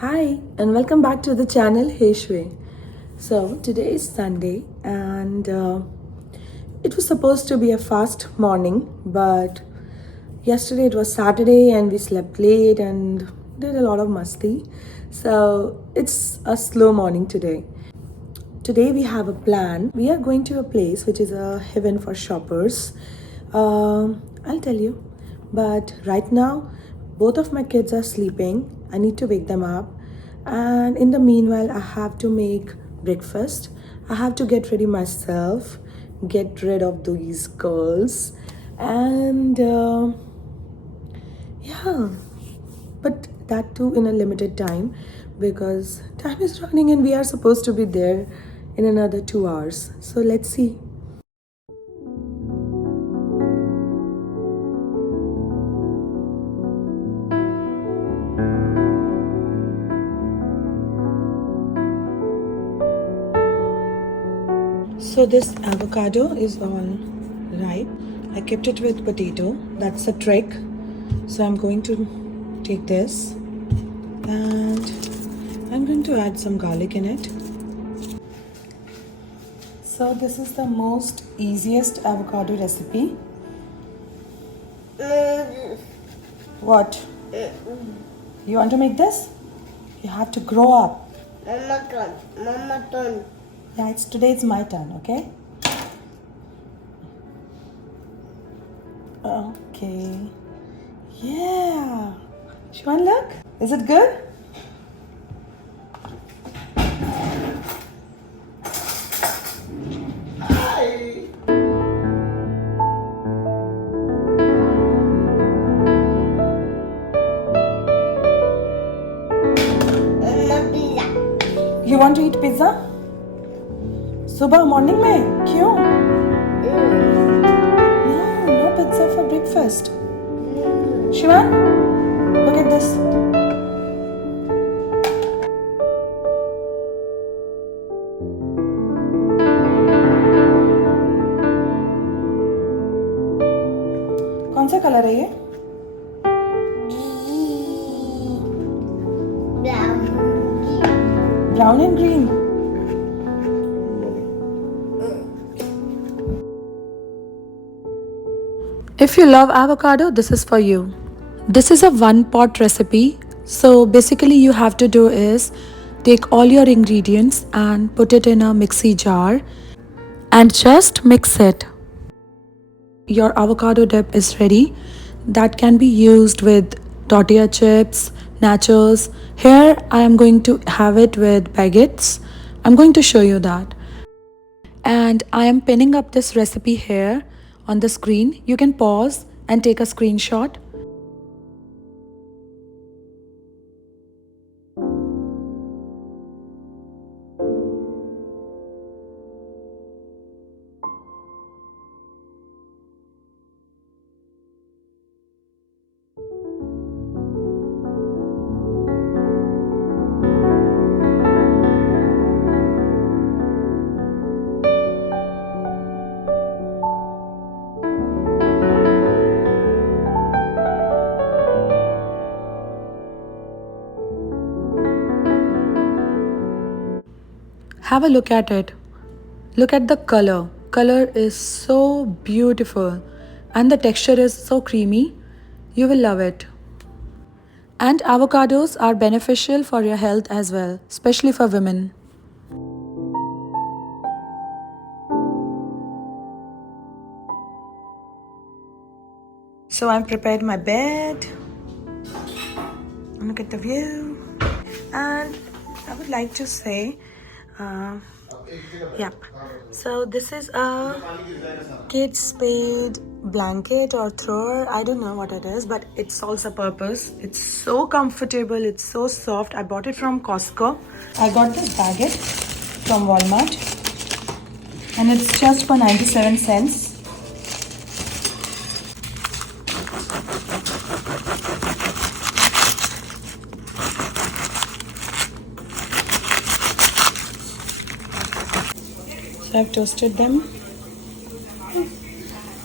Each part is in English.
Hi and welcome back to the channel Hey Shwe. So today is Sunday and it was supposed to be a fast morning, but yesterday it was Saturday and we slept late and did a lot of masti. So it's a slow morning today. Today we have a plan. We are going to a place which is a heaven for shoppers. I'll tell you. But right now, both of my kids are sleeping. I need to wake them up. And in the meanwhile, I have to make breakfast. I have to get ready myself, get rid of these curls. And yeah, but that too in a limited time because time is running and we are supposed to be there in another 2 hours. So let's see. So this avocado is all ripe. I kept it with potato. That's a trick. So I'm going to take this and I'm going to add some garlic in it. So this is the most easiest avocado recipe. What? You want to make this? You have to grow up. Mama turn. Mama turn. Yeah, today it's my turn, okay? Okay. Yeah. Shwan, look. Is it good? You want to eat pizza? सुबह morning में क्यों? No pizza for breakfast. Shivan, look at this. कौन सा colour है ये? Brown and green. If you love avocado, this is for you. This is a one pot recipe. So basically you have to do is take all your ingredients and put it in a mixie jar and just mix it. Your avocado dip is ready. That can be used with tortilla chips, nachos. Here I am going to have it with baguettes. I'm going to show you that. And I am pinning up this recipe here on the screen. You can pause and take a screenshot. Have a look at it. Look at the color. Color is so beautiful and the texture is so creamy. You will love it. And avocados are beneficial for your health as well, especially for women. So I've prepared my bed. Look at the view. And I would like to say, yep. So this is a kid spade blanket or thrower. I don't know what it is, but it solves a purpose. It's so comfortable. It's so soft. I bought it from Costco. I got this baguette from Walmart, and it's just for 97 cents. So I've toasted them.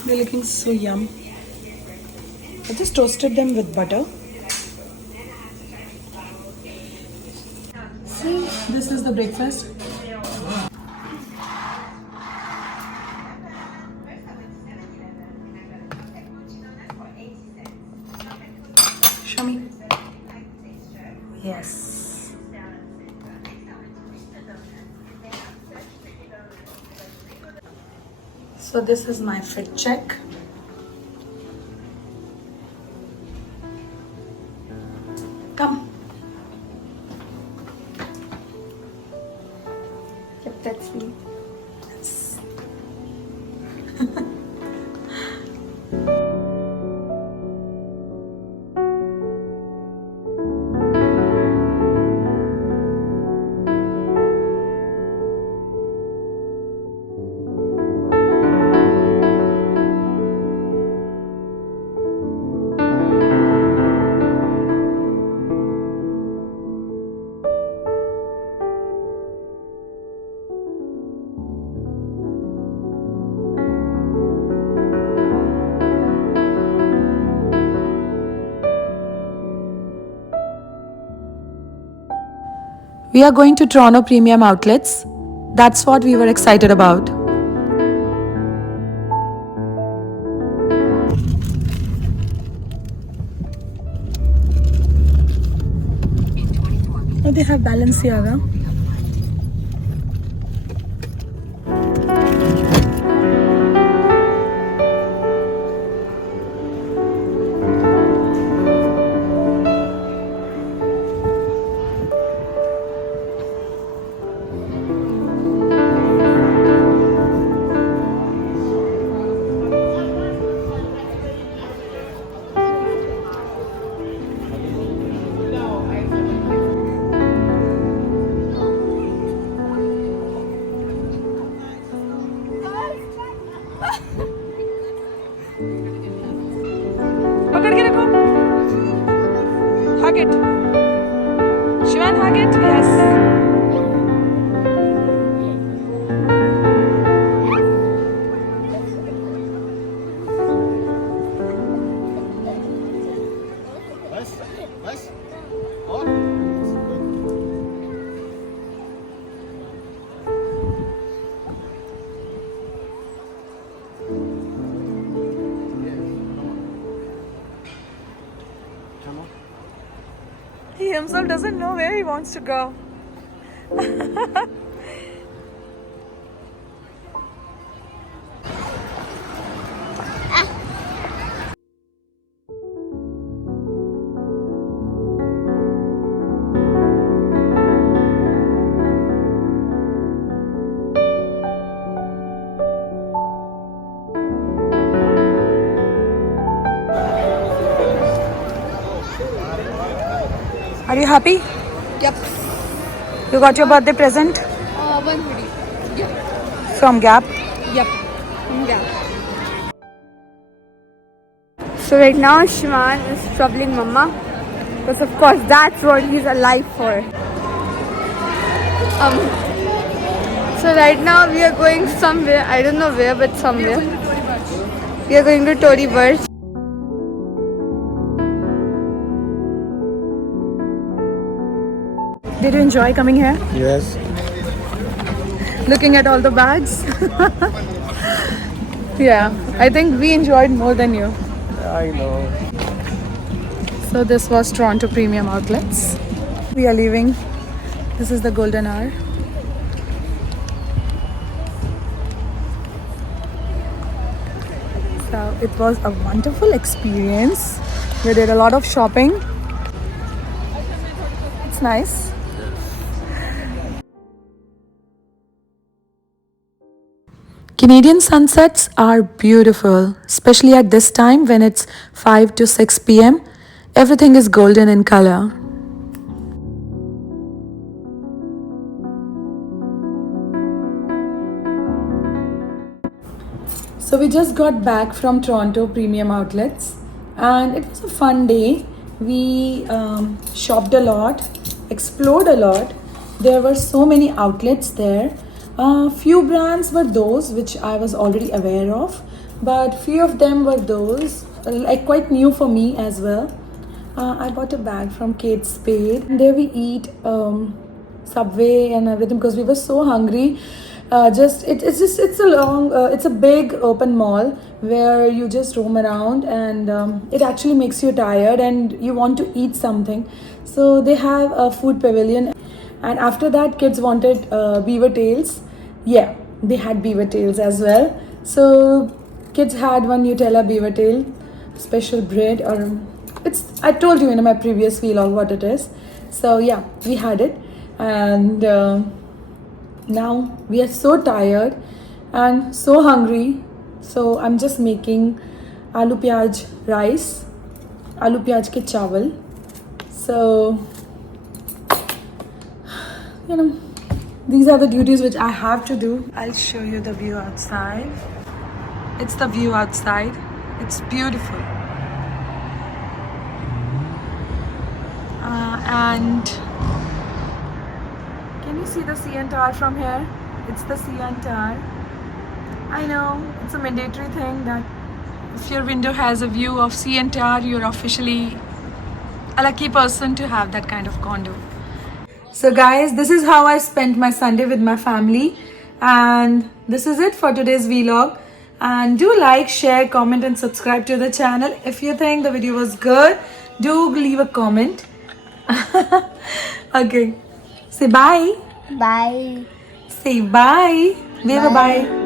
They're looking so yum. I just toasted them with butter. This is the breakfast. Show me. Yes. So this is my fit check. Come. Yep, that's me. Yes. We are going to Toronto Premium Outlets. That's what we were excited about. Oh, they have Balenciaga. पकड़ के रखो. Hug it. Shivan, hug it. Yes. बस और He himself doesn't know where he wants to go. Are you happy? Yep. You got your birthday present? One hoodie. Yep. From Gap? Yep. Yeah. So right now Shivan is troubling Mama. Because of course that's what he's alive for. So right now we are going somewhere. I don't know where, but somewhere. We are going to Tory Burch. Did you enjoy coming here? Yes. Looking at all the bags? Yeah, I think we enjoyed more than you. I know. So this was Toronto Premium Outlets. We are leaving. This is the golden hour. So it was a wonderful experience. We did a lot of shopping. It's nice. Canadian sunsets are beautiful, especially at this time when it's 5 to 6 p.m. Everything is golden in color. So we just got back from Toronto Premium Outlets and it was a fun day. We shopped a lot, explored a lot. There were so many outlets there. Few brands were those which I was already aware of, but few of them were those like quite new for me as well. I bought a bag from Kate Spade. There we eat Subway and everything because we were so hungry. It's a big open mall where you just roam around, and it actually makes you tired and you want to eat something. So they have a food pavilion, and after that kids wanted beaver tails. Yeah, they had beaver tails as well. So kids had one Nutella beaver tail, special bread, or it's, I told you in my previous vlog what it is. So yeah, we had it, and now we are so tired and so hungry. So I'm just making aloo pyaj rice, aloo pyaj ke chawal. So you know, these are the duties which I have to do. I'll show you the view outside. It's the view outside. It's beautiful. And can you see the CN Tower from here? It's the CN Tower. I know it's a mandatory thing that if your window has a view of CN Tower, you're officially a lucky person to have that kind of condo. So guys, this is how I spent my Sunday with my family, and this is it for today's vlog. And do like, share, comment and subscribe to the channel. If you think the video was good, do leave a comment. Okay, say bye. Bye. Say bye. Wave a bye.